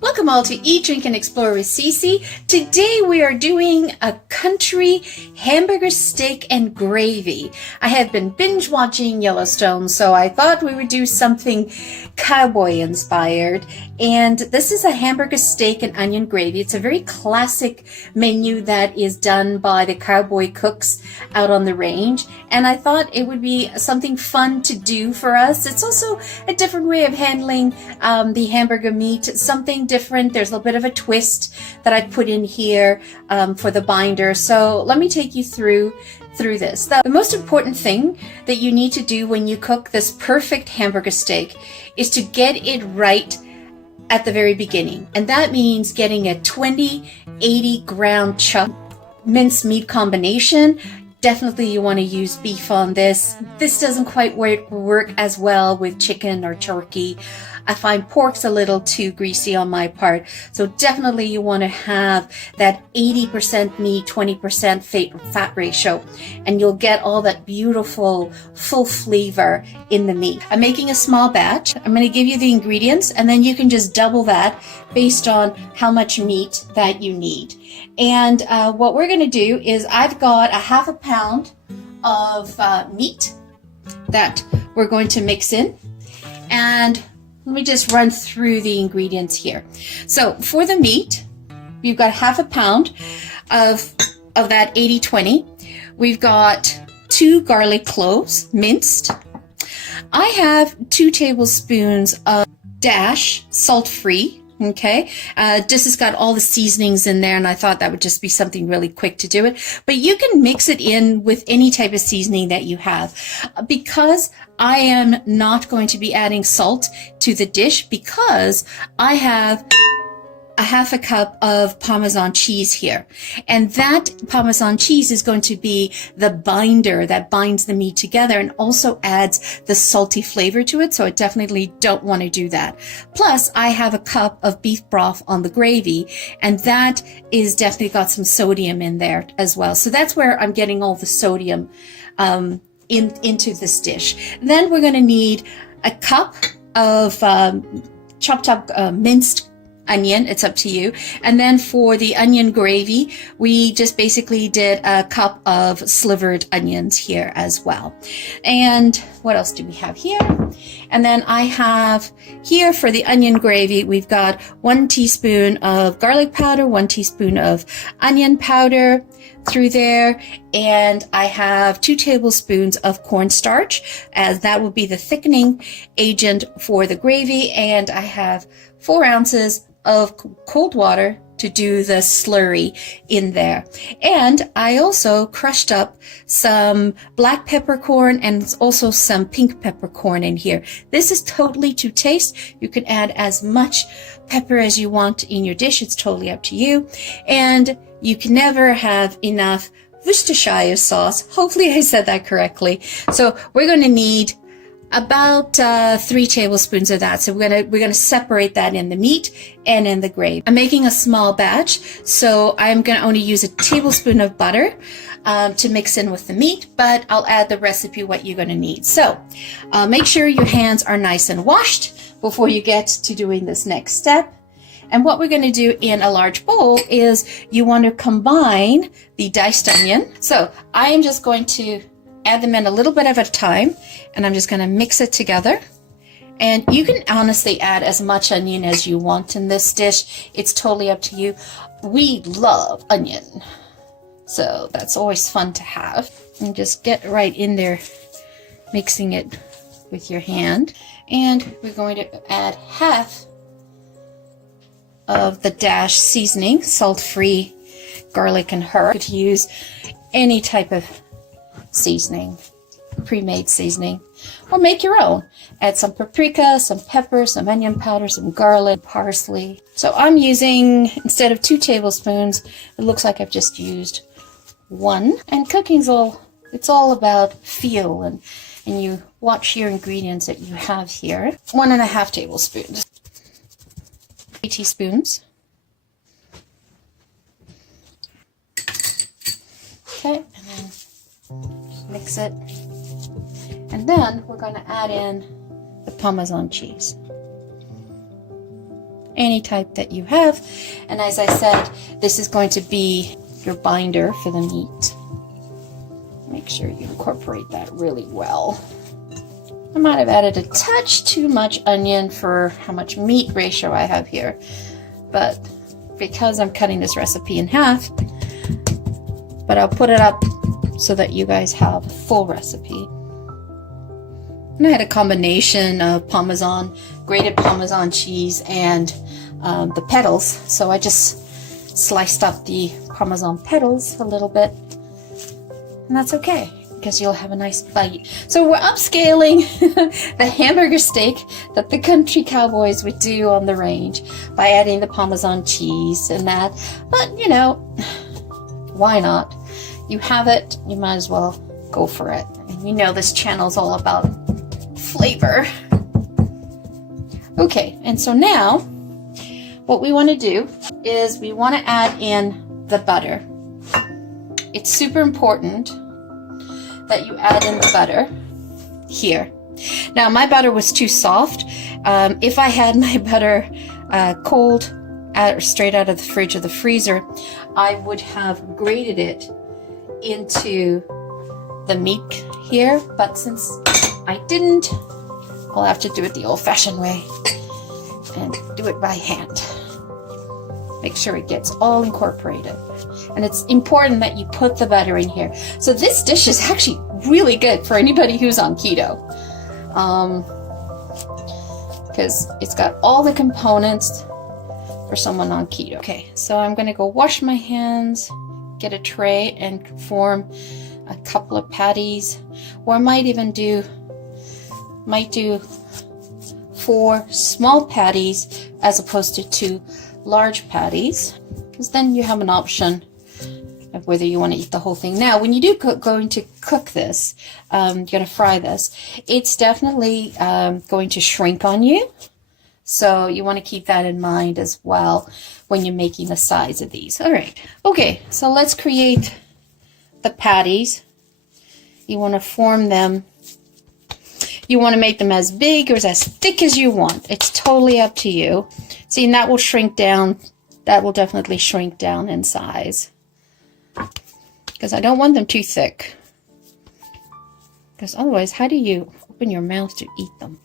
Welcome all to Eat, Drink, and Explore with Cece. Today we are doing a country hamburger steak and gravy. I have been binge watching Yellowstone, so I thought we would do something cowboy inspired. And this is a hamburger steak and onion gravy. It's a very classic menu that is done by the cowboy cooks out on the range. And I thought it would be something fun to do for us. It's also a different way of handling the hamburger meat, something different. There's a little bit of a twist that I put in here for the binder. So let me take you through this. The most important thing that you need to do when you cook this perfect hamburger steak is to get it right at the very beginning. And that means getting a 20-80 ground chuck minced meat combination. Definitely you want to use beef on this. This doesn't quite work as well with chicken or turkey. I find pork's a little too greasy on my part. So definitely you want to have that 80% meat, 20% fat ratio. And you'll get all that beautiful full flavor in the meat. I'm making a small batch. I'm going to give you the ingredients and then you can just double that based on how much meat that you need. And what we're going to do is I've got a half a pound of meat that we're going to mix in. And let me just run through the ingredients here. So for the meat, we've got half a pound of that 80-20. We've got 2 garlic cloves minced. I have 2 tablespoons of Dash salt-free. Okay, this has got all the seasonings in there, and I thought that would just be something really quick to do it. But you can mix it in with any type of seasoning that you have. Because I am not going to be adding salt to the dish, because I have a half a cup of Parmesan cheese here. And that Parmesan cheese is going to be the binder that binds the meat together and also adds the salty flavor to it. So I definitely don't want to do that. Plus, I have a cup of beef broth on the gravy, and that is definitely got some sodium in there as well. So that's where I'm getting all the sodium into this dish. Then we're going to need a cup of chopped up minced onion. It's up to you. And then for the onion gravy, we just basically did a cup of slivered onions here as well. And what else do we have here? And then I have here for the onion gravy, we've got 1 teaspoon of garlic powder, 1 teaspoon of onion powder through there, and I have 2 tablespoons of cornstarch, as that will be the thickening agent for the gravy, and I have 4 ounces of cold water to do the slurry in there. And I also crushed up some black peppercorn and also some pink peppercorn in here. This is totally to taste. You can add as much pepper as you want in your dish. It's totally up to you. And you can never have enough Worcestershire sauce. Hopefully I said that correctly. So we're going to need about 3 tablespoons of that. So we're gonna separate that in the meat and in the gravy. I'm making a small batch, so I'm gonna only use a tablespoon of butter to mix in with the meat, but I'll add the recipe what you're gonna need. So make sure your hands are nice and washed before you get to doing this next step. And what we're going to do in a large bowl is you want to combine the diced onion. So I am just going to add them in a little bit at a time, and I'm just going to mix it together. And you can honestly add as much onion as you want in this dish. It's totally up to you. We love onion, so that's always fun to have. And just get right in there, mixing it with your hand. And we're going to add half of the Dash seasoning, salt-free garlic and herb. You could use any type of seasoning, pre-made seasoning, or make your own. Add some paprika, some pepper, some onion powder, some garlic, parsley. So I'm using, instead of 2 tablespoons, it looks like I've just used 1. And cooking's it's all about feel, and you watch your ingredients that you have here. 1.5 tablespoons. 3 teaspoons. Okay, and then mix it. And then we're going to add in the Parmesan cheese. any type that you have. And as I said, this is going to be your binder for the meat. Make sure you incorporate that really well. I might have added a touch too much onion for how much meat ratio I have here, but because I'm cutting this recipe in half, but I'll put it up so that you guys have a full recipe. And I had a combination of Parmesan, grated Parmesan cheese, and the petals. So I just sliced up the Parmesan petals a little bit. And that's okay, because you'll have a nice bite. So we're upscaling the hamburger steak that the country cowboys would do on the range by adding the Parmesan cheese and that. But, you know, why not? You have it, you might as well go for it. And you know this channel's all about flavor. Okay, and so now what we want to do is we want to add in the butter. It's super important that you add in the butter here. Now my butter was too soft. If I had my butter cold straight out of the fridge or the freezer, I would have grated it into the meat here, but since I didn't, I'll have to do it the old-fashioned way and do it by hand. Make sure it gets all incorporated. And it's important that you put the butter in here. So this dish is actually really good for anybody who's on keto, because it's got all the components for someone on keto. Okay, so I'm gonna go wash my hands, get a tray, and form a couple of patties, or I might even do 4 small patties as opposed to 2 large patties, because then you have an option of whether you want to eat the whole thing. Now, when you do going to cook this, you're going to fry this, it's definitely going to shrink on you. So you want to keep that in mind as well when you're making the size of these. All right. Okay, so let's create the patties. You want to form them. You want to make them as big or as thick as you want. It's totally up to you. See, and that will shrink down. That will definitely shrink down in size, because I don't want them too thick. Because otherwise, how do you open your mouth to eat them?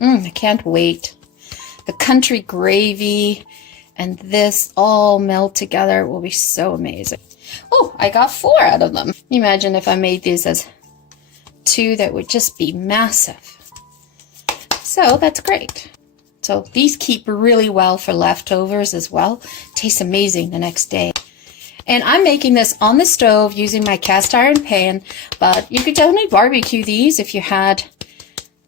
I can't wait. The country gravy and this all melt together. It will be so amazing. Oh, I got 4 out of them. Imagine if I made these as 2, that would just be massive. So that's great. So these keep really well for leftovers as well. Tastes amazing the next day. And I'm making this on the stove using my cast iron pan, but you could definitely barbecue these if you had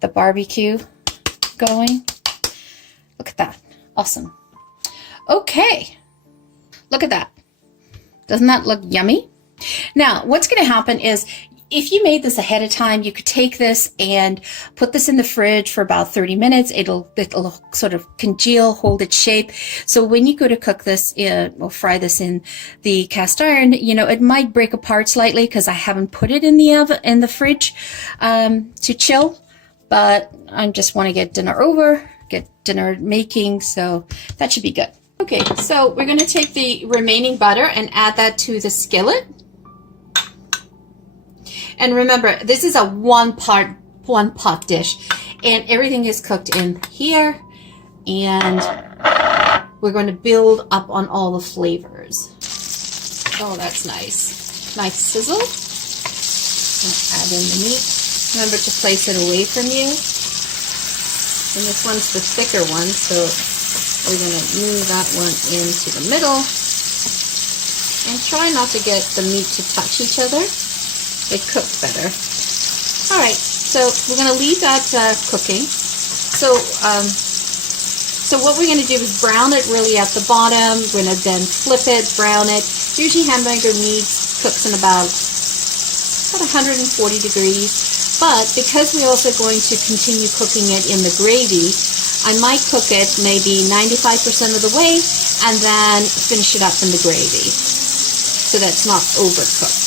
the barbecue going. Look at that. Awesome. Okay. Look at that. Doesn't that look yummy? Now, what's going to happen is, if you made this ahead of time, you could take this and put this in the fridge for about 30 minutes. It'll sort of congeal, hold its shape. So when you go to cook this or fry this in the cast iron, you know, it might break apart slightly because I haven't put it in the oven, in the fridge to chill. But I just want to get dinner over, get dinner making, so that should be good. Okay, so we're going to take the remaining butter and add that to the skillet. And remember, this is a one pot dish, and everything is cooked in here, and we're going to build up on all the flavors. Oh, that's nice. Nice sizzle. Add in the meat. Remember to place it away from you. And this one's the thicker one, so we're going to move that one into the middle. And try not to get the meat to touch each other. It cooked better. All right, so we're going to leave that cooking. So what we're going to do is brown it really at the bottom. We're going to then flip it, brown it. Usually hamburger meat cooks in about 140 degrees. But because we're also going to continue cooking it in the gravy, I might cook it maybe 95% of the way and then finish it up in the gravy so that it's not overcooked.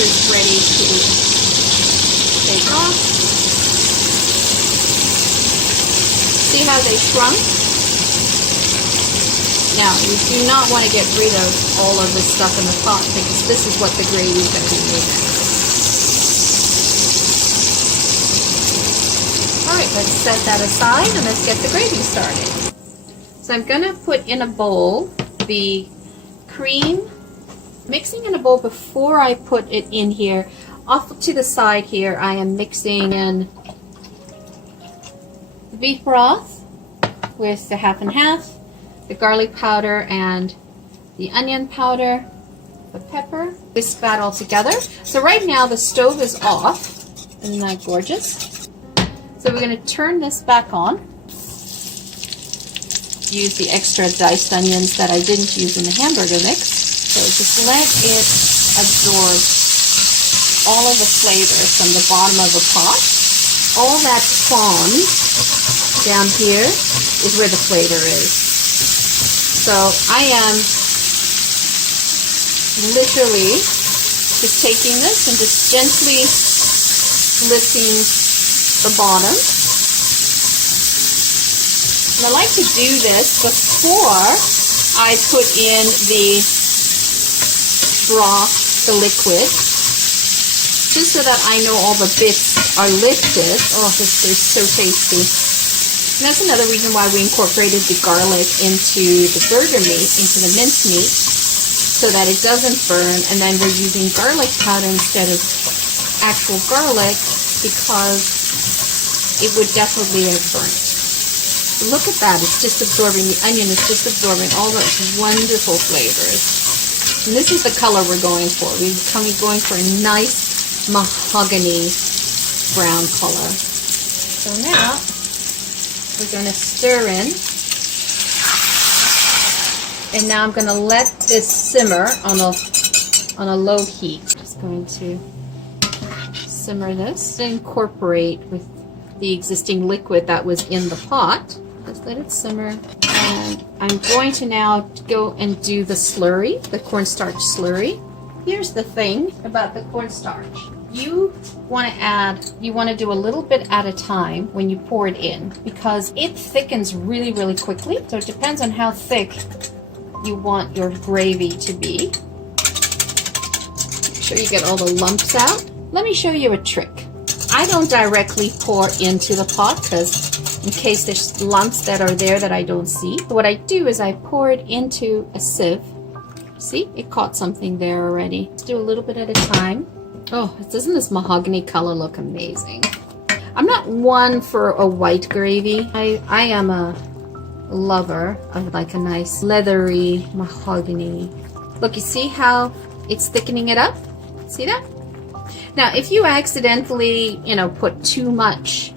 is ready to take off. See how they shrunk? Now, you do not want to get rid of all of this stuff in the pot because this is what the gravy is going to be made of. Alright, let's set that aside and let's get the gravy started. So I'm going to put in a bowl the cream, mixing in a bowl before I put it in here. Off to the side here, I am mixing in the beef broth with the half and half, the garlic powder and the onion powder, the pepper. Whisk that all together. So right now the stove is off. Isn't that gorgeous? So we're going to turn this back on. Use the extra diced onions that I didn't use in the hamburger mix. So just let it absorb all of the flavor from the bottom of the pot. All that foam down here is where the flavor is. So I am literally just taking this and just gently lifting the bottom. And I like to do this before I put in the broth, the liquid, just so that I know all the bits are lifted. Oh, this is so tasty. And that's another reason why we incorporated the garlic into the burger meat, into the mincemeat, so that it doesn't burn. And then we're using garlic powder instead of actual garlic because it would definitely have burnt. So look at that, it's just absorbing, the onion is just absorbing all those wonderful flavors. And this is the color we're going for. We're going for a nice mahogany brown color. So now we're going to stir in, and now I'm going to let this simmer on a low heat. Just going to simmer this, incorporate with the existing liquid that was in the pot. Just let it simmer, and I'm going to now go and do the slurry, the cornstarch slurry. Here's the thing about the cornstarch. You want to do a little bit at a time when you pour it in because it thickens really, really quickly. So it depends on how thick you want your gravy to be. Make sure you get all the lumps out. Let me show you a trick. I don't directly pour into the pot because in case there's lumps that are there that I don't see. So what I do is I pour it into a sieve. See, it caught something there already. Let's do a little bit at a time. Oh, doesn't this mahogany color look amazing? I'm not one for a white gravy. I am a lover of like a nice leathery mahogany. Look, you see how it's thickening it up? See that? Now, if you accidentally, put too much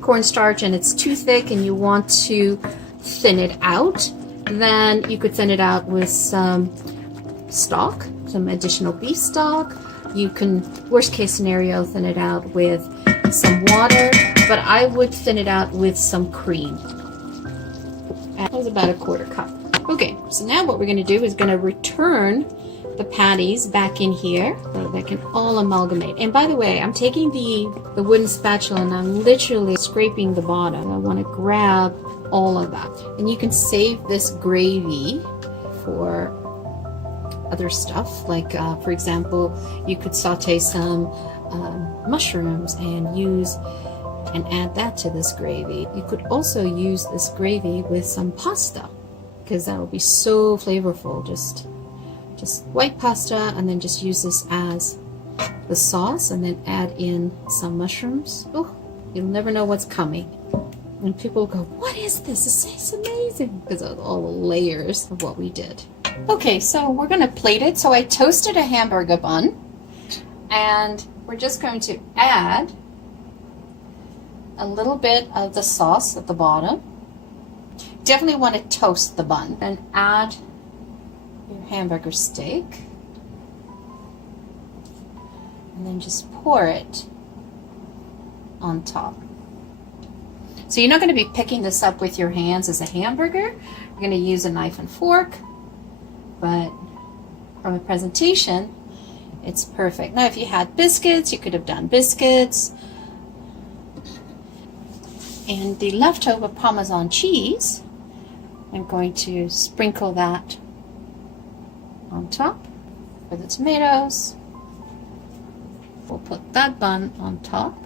cornstarch and it's too thick and you want to thin it out, then you could thin it out with some stock, some additional beef stock. You can, worst case scenario, thin it out with some water, but I would thin it out with some cream. That was about a 1/4 cup. Okay, so now what we're going to do is going to return the patties back in here so they can all amalgamate. And by the way, I'm taking the wooden spatula and I'm literally scraping the bottom. I want to grab all of that. And you can save this gravy for other stuff, like for example, you could saute some mushrooms and add that to this gravy. You could also use this gravy with some pasta because that will be so flavorful. Just white pasta, and then just use this as the sauce, and then add in some mushrooms. Oh, you'll never know what's coming. And people go, "What is this? It's amazing," because of all the layers of what we did. Okay, so we're going to plate it. So I toasted a hamburger bun, and we're just going to add a little bit of the sauce at the bottom. Definitely want to toast the bun. Then add your hamburger steak, and then just pour it on top. So you're not going to be picking this up with your hands as a hamburger. You're going to use a knife and fork, but from a presentation, It's perfect. Now, if you had biscuits, you could have done biscuits. And the leftover Parmesan cheese, I'm going to sprinkle that on top for the tomatoes. We'll put that bun on top.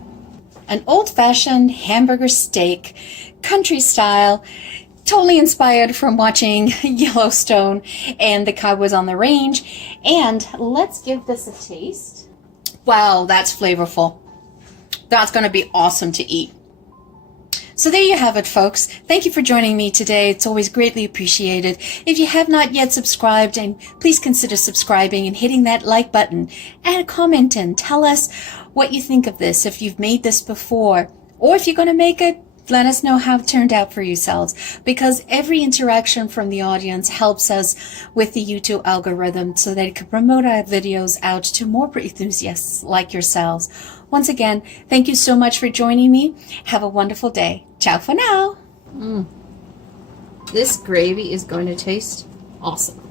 An old-fashioned hamburger steak, country style, totally inspired from watching Yellowstone and the Cowboys on the Range. And let's give this a taste. Wow, that's flavorful. That's going to be awesome to eat. So there you have it, folks. Thank you for joining me today. It's always greatly appreciated. If you have not yet subscribed, and please consider subscribing and hitting that like button. Add a comment and tell us what you think of this, if you've made this before, or if you're going to make it. Let us know how it turned out for yourselves, because every interaction from the audience helps us with the YouTube algorithm so that it can promote our videos out to more enthusiasts like yourselves. Once again, thank you so much for joining me. Have a wonderful day. Ciao for now. This gravy is going to taste awesome.